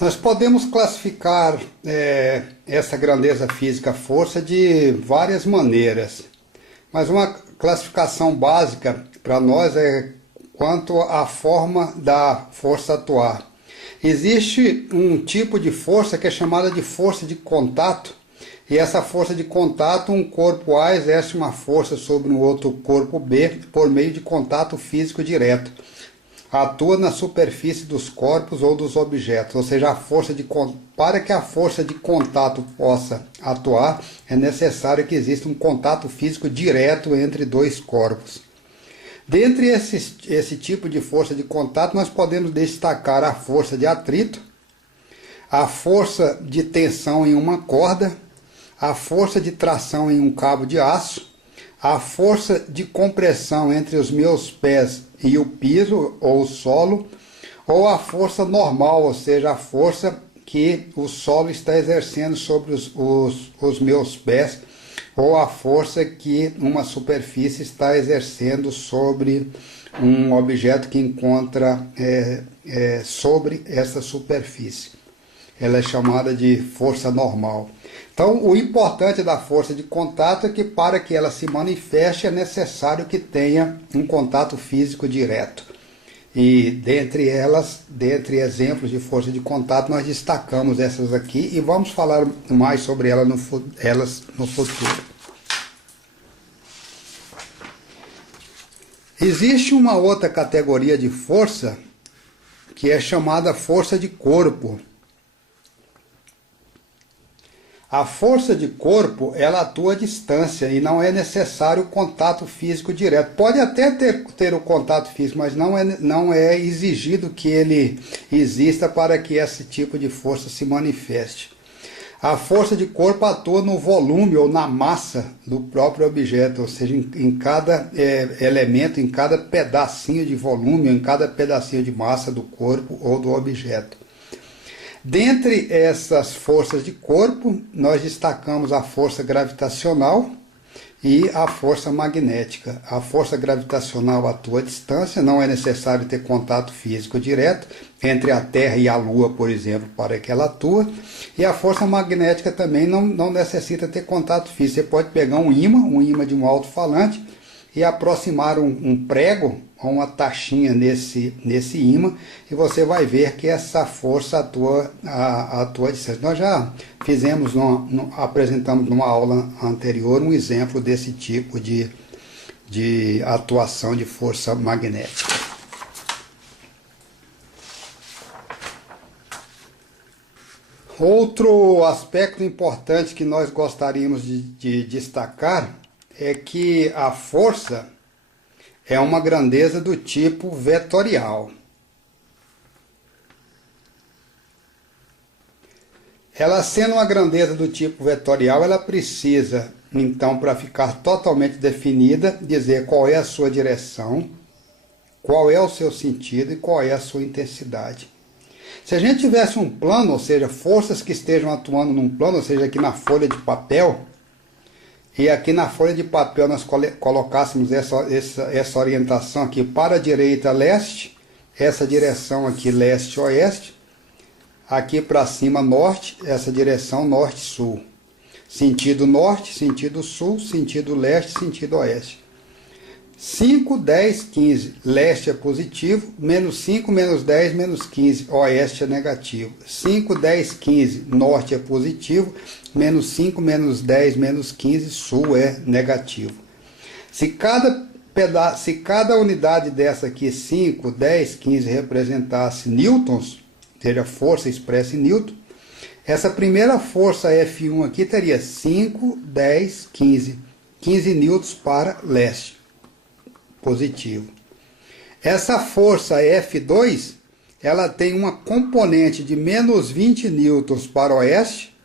Nós podemos classificar essa grandeza física força de várias maneiras, mas uma classificação básica para nós é quanto à forma da força atuar. Existe um tipo de força que é chamada de força de contato, e essa força de contato, um corpo A exerce uma força sobre um outro corpo B por meio de contato físico direto. Atua na superfície dos corpos ou dos objetos, ou seja, para que a força de contato possa atuar, é necessário que exista um contato físico direto entre dois corpos. Dentre esse tipo de força de contato, nós podemos destacar a força de atrito, a força de tensão em uma corda, a força de tração em um cabo de aço, a força de compressão entre os meus pés e o piso ou o solo, ou a força normal, ou seja, a força que o solo está exercendo sobre os meus pés, ou a força que uma superfície está exercendo sobre um objeto que encontra sobre essa superfície. Ela é chamada de força normal. Então, o importante da força de contato é que para que ela se manifeste é necessário que tenha um contato físico direto. E dentre exemplos de força de contato, nós destacamos essas aqui e vamos falar mais sobre elas no futuro. Existe uma outra categoria de força que é chamada força de corpo. A força de corpo, ela atua à distância e não é necessário o contato físico direto. Pode até ter o contato físico, mas não é exigido que ele exista para que esse tipo de força se manifeste. A força de corpo atua no volume ou na massa do próprio objeto, ou seja, em cada elemento, em cada pedacinho de volume, em cada pedacinho de massa do corpo ou do objeto. Dentre essas forças de corpo, nós destacamos a força gravitacional e a força magnética. A força gravitacional atua à distância, não é necessário ter contato físico direto entre a Terra e a Lua, por exemplo, para que ela atue. E a força magnética também não necessita ter contato físico. Você pode pegar um imã de um alto-falante, e aproximar um prego ou uma tachinha nesse ímã, e você vai ver que essa força atua à distância. Nós já apresentamos numa aula anterior um exemplo desse tipo de atuação de força magnética. Outro aspecto importante que nós gostaríamos de destacar é que a força é uma grandeza do tipo vetorial. Ela sendo uma grandeza do tipo vetorial, ela precisa, então, para ficar totalmente definida, dizer qual é a sua direção, qual é o seu sentido e qual é a sua intensidade. Se a gente tivesse um plano, ou seja, forças que estejam atuando num plano, ou seja, aqui na folha de papel, e aqui na folha de papel nós colocássemos essa orientação aqui para a direita leste, essa direção aqui leste-oeste, aqui para cima norte, essa direção norte-sul. Sentido norte, sentido sul, sentido leste, sentido oeste. 5, 10, 15, leste é positivo, menos 5, menos 10, menos 15, oeste é negativo. 5, 10, 15, norte é positivo, menos 5, menos 10, menos 15, sul é negativo. Se cada unidade dessa aqui, 5, 10, 15, representasse newtons, ou seja, força expressa em newton, essa primeira força F1 aqui teria 5, 10, 15, 15 newtons para leste. Positivo. Essa força F2, ela tem uma componente de menos 20 newtons para oeste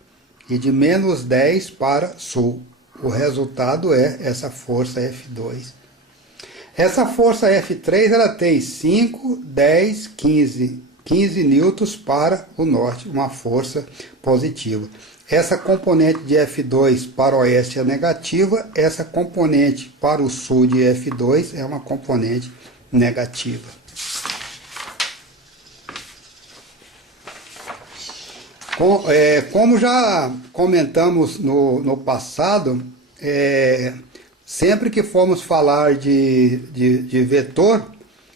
e de menos 10 para sul. O resultado é essa força F2. Essa força F3, ela tem 5, 10, 15 newtons para o norte, uma força positiva. Essa componente de F2 para o oeste é negativa, essa componente para o sul de F2 é uma componente negativa. Como já comentamos no passado, sempre que formos falar de vetor,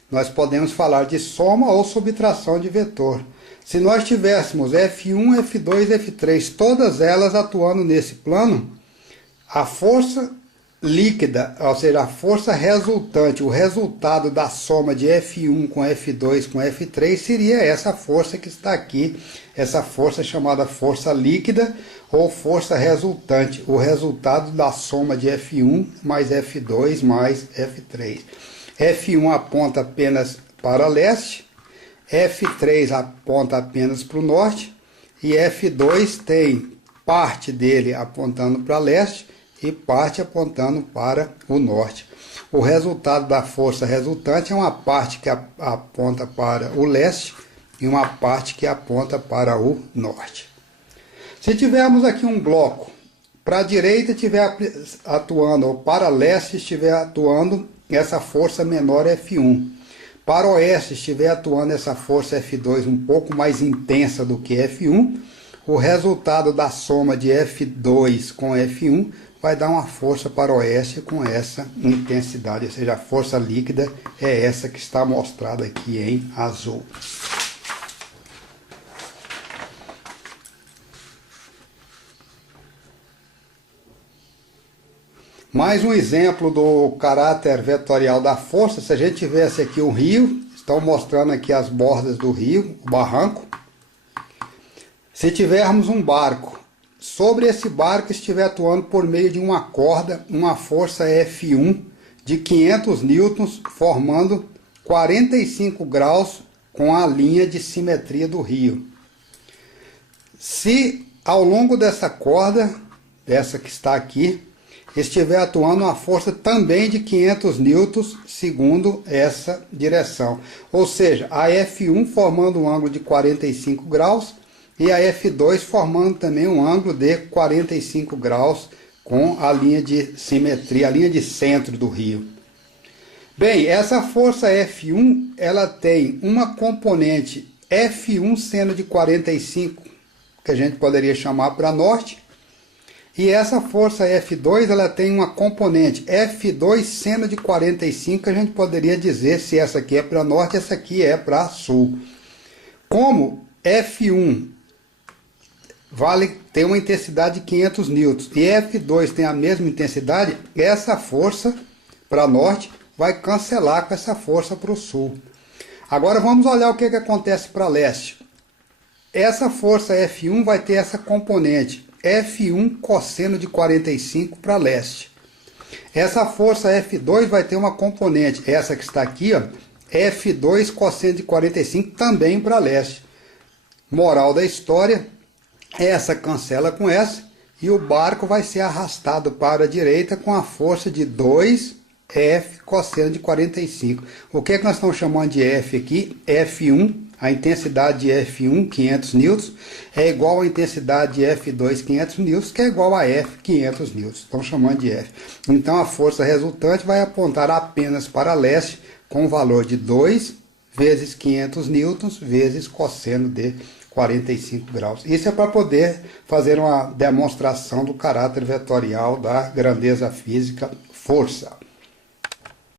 nós podemos falar de soma ou subtração de vetor. Se nós tivéssemos F1, F2, F3, todas elas atuando nesse plano, a força líquida, ou seja, a força resultante, o resultado da soma de F1 com F2 com F3 seria essa força que está aqui, essa força chamada força líquida ou força resultante, o resultado da soma de F1 mais F2 mais F3. F1 aponta apenas para leste, F3 aponta apenas para o norte e F2 tem parte dele apontando para leste e parte apontando para o norte. O resultado da força resultante é uma parte que aponta para o leste e uma parte que aponta para o norte. Se tivermos aqui um bloco, para a direita estiver atuando, ou para leste estiver atuando essa força menor F1. Para o oeste estiver atuando essa força F2 um pouco mais intensa do que F1, o resultado da soma de F2 com F1 vai dar uma força para o oeste com essa intensidade, ou seja, a força líquida é essa que está mostrada aqui em azul. Mais um exemplo do caráter vetorial da força. Se a gente tivesse aqui um rio, estão mostrando aqui as bordas do rio, o barranco. Se tivermos um barco, sobre esse barco estiver atuando por meio de uma corda, uma força F1 de 500 newtons, formando 45 graus com a linha de simetria do rio. Se ao longo dessa corda, essa que está aqui, estiver atuando uma força também de 500 newtons, segundo essa direção. Ou seja, a F1 formando um ângulo de 45 graus e a F2 formando também um ângulo de 45 graus com a linha de simetria, a linha de centro do rio. Bem, essa força F1, ela tem uma componente F1 sendo de 45, que a gente poderia chamar para norte, e essa força F2, ela tem uma componente F2 seno de 45, que a gente poderia dizer se essa aqui é para norte, essa aqui é para sul. Como F1 tem uma intensidade de 500 newtons e F2 tem a mesma intensidade, essa força para norte vai cancelar com essa força para o sul. Agora vamos olhar o que acontece para leste. Essa força F1 vai ter essa componente F1 cosseno de 45 para leste. Essa força F2 vai ter uma componente, essa que está aqui, ó, F2 cosseno de 45 também para leste. Moral da história, essa cancela com essa e o barco vai ser arrastado para a direita com a força de 2F cosseno de 45. O que é que nós estamos chamando de F aqui? F1. A intensidade de F1, 500 newtons, é igual à intensidade de F2, 500 newtons, que é igual a F, 500 newtons. Estamos chamando de F. Então, a força resultante vai apontar apenas para leste, com o valor de 2 vezes 500 newtons, vezes cosseno de 45 graus. Isso é para poder fazer uma demonstração do caráter vetorial da grandeza física força.